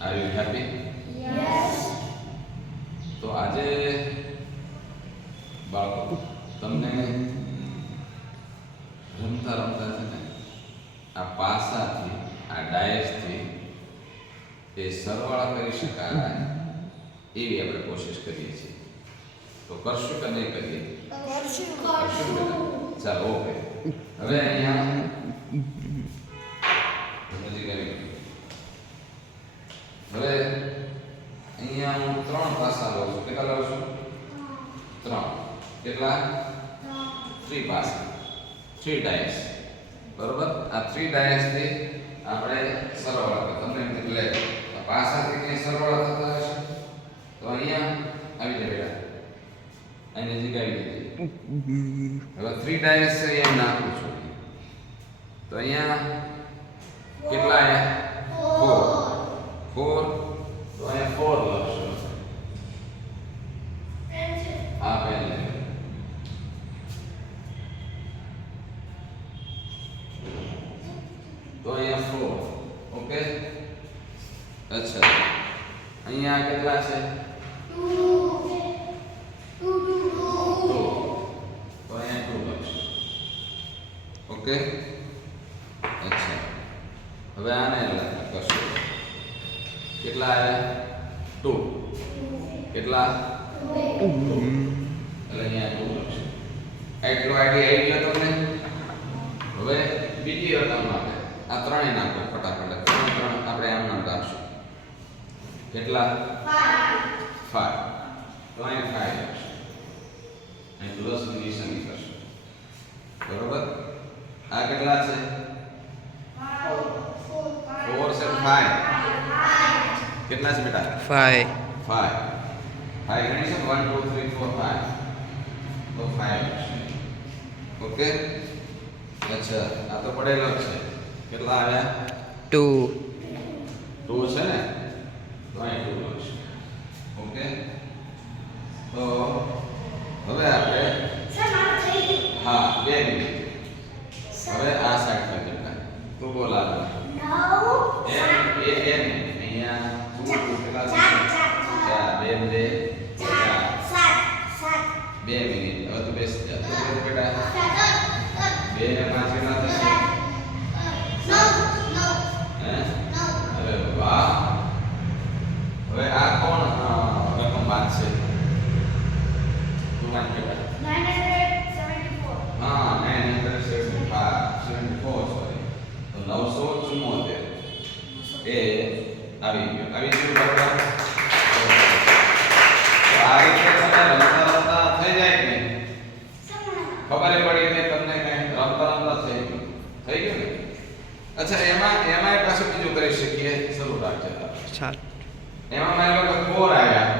Are you happy? Yes. તો આજે બાળકો તમને રમતા રમતા છે ને આ પાસાથી આ ડાયસથી એ સરવાળા કરી શકાય એવી આપણે કોશિશ કરીએ છીએ. તો કરશું કે નહીં કરીએ? કરશું બેટા. ચાલો ઓકે. હવે અહીંયા સમજી ગયું. હવે અહીંયા હું 3 પાસા લઉં છું. કેટલા લઉં છું? 3. કેટલા? 3 પાસા, 3 ડાયસ. બરોબર? આ 3 ડાયસથી આપણે સરવાળા કરો. તમને એમ એટલે પાસાથી કઈ સરવાળા થતા હશે તો અહીંયા આવી જાય બેટા. અહીં નજીક આવી જાય. હવે 3 ડાયસ છે એમ નાખું છું. તો અહીંયા કેટલા આવ્યા? 4. તો અહીંયા 4 લખશું. આ પેન લે. તો અહીંયા 4. ઓકે. અચ્છા, અહીંયા કેટલા છે? 2. તો અહીંયા 2 લખશું. ઓકે. અચ્છા, હવે આને કરશું. કેટલા આવ્યા? 2. કેટલા? 2. એટલે અહીંયા 2 લખશું. એટલો આઈડિયા આવી ગયો તમને? હવે બીજી રકમ માટે આ ત્રણેય નાખો ફટાફટ. 3 આપણે આમ નામ રાખશું. કેટલા? 5. તો અહીંયા 5 લખશું. અહીં પ્લસ ની નિશાની કરશું. બરોબર? આ કેટલા છે? 4 છે 5. કેટલા છે બેટા? 5. 5 ગણીશું. 1 2 3 4 5. તો 5 લખશું. ઓકે. અચ્છા, આ તો પડેલો જ છે. કેટલા આવ્યા? 2. 2 છે ને? તો અહીં 2 લખશું. ઓકે. તો હવે આપણે હા 2 મિનિટ. હવે આ સાઈડ પર કેટલા? તું બોલ આગળ. અહીંયા કેટલા છે? 4 2 2 મિનિટ. હવે તું બેસ જા. બેટા 2 ને 5 કેટલા થશે? અરે વાહ. હવે આ કોણ રકમ બાંધશે? તું વાંચ બેટા. 974. હા 974 સોરી. તો 974 એ આવી ગયો. આવી ગયું બરાબર. તો આ રીતે તમે રમતા રમતા થઈ જાય કે ખબર પડી કે તમને કઈ રમતા રમતા થઈ ગયું ને? અચ્છા, એમાં પાછું બીજું કરી શકીએ. શરૂ રાખજે. ચાલ. એમાં માની લો કે 4 આવ્યા.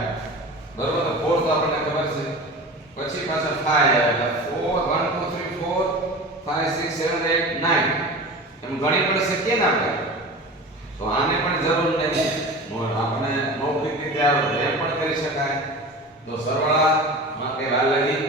બરોબર? તો 4 તો આપણને ખબર છે. પછી પાછા 5 આવ્યા. 4 1 2 3 4 5 6 7 8 9 એમ ગણી પણ શકીએ ને આપણે. તો આને પણ જરૂર નથી. આપણે મૌખિક રીતે આવડે એમ પણ કરી શકાય. તો સરવાળા માં કે વાર લાગી